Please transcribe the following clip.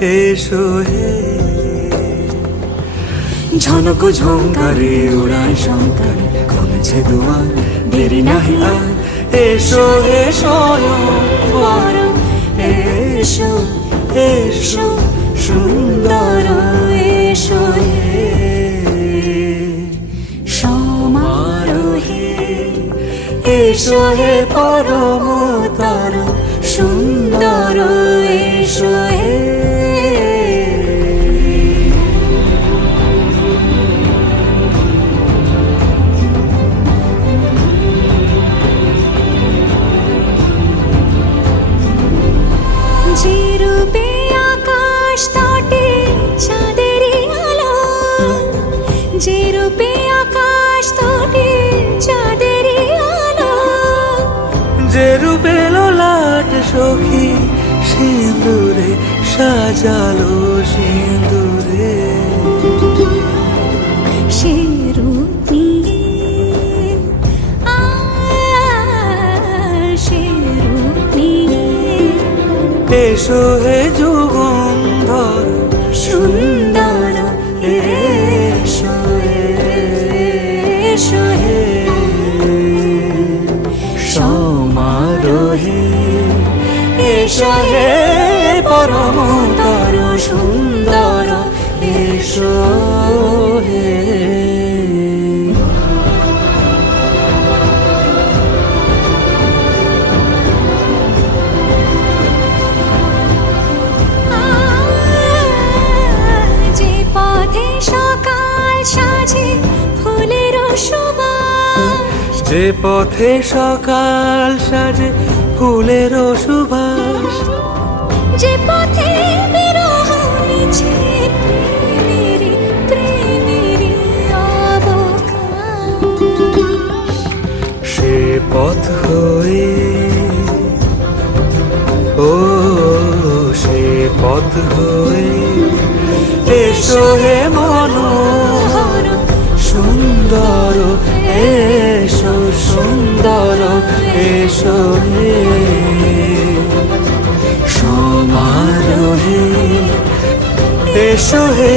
এসো হে। ঝনক ঝঙ্কারে উড়ায় শঙ্কারে খুলেছে দুয়ার, দেরি নাহি আর। এসো হে স্বয়ংবর, এসো এসো সুন্দর, এসো হে সমারোহে। এসো হে পরমতর সুন্দর, এসো হে। যে রূপে আকাশ তটে চাঁদেরই আলো, যে রূপে আকাশ তটে চাঁদেরই আলো, যে রূপে ললাট সখী সিঁদুরে সাজালো সিঁদুরে। সে রূপ নিয়ে সে রূপ নিয়ে এসো হে যুগন্ধর সুন্দর, এসো এসো হে সমারোহে। এসো হে পরমতর সুন্দর, এসো হে। যে পথে সকাল সাজে ফুলের সুবাস, যে পথে সকাল সাজে ফুলের সুবাস, যে পথে বিরহ মিছে প্রেমেরই প্রেমেরই অবকাশ, সে পথ হয়ে ও সে পথ হয়ে এসো হে মনোহর সুন্দর, এসো সুন্দর, এসো হে সমারোহে। এসো হে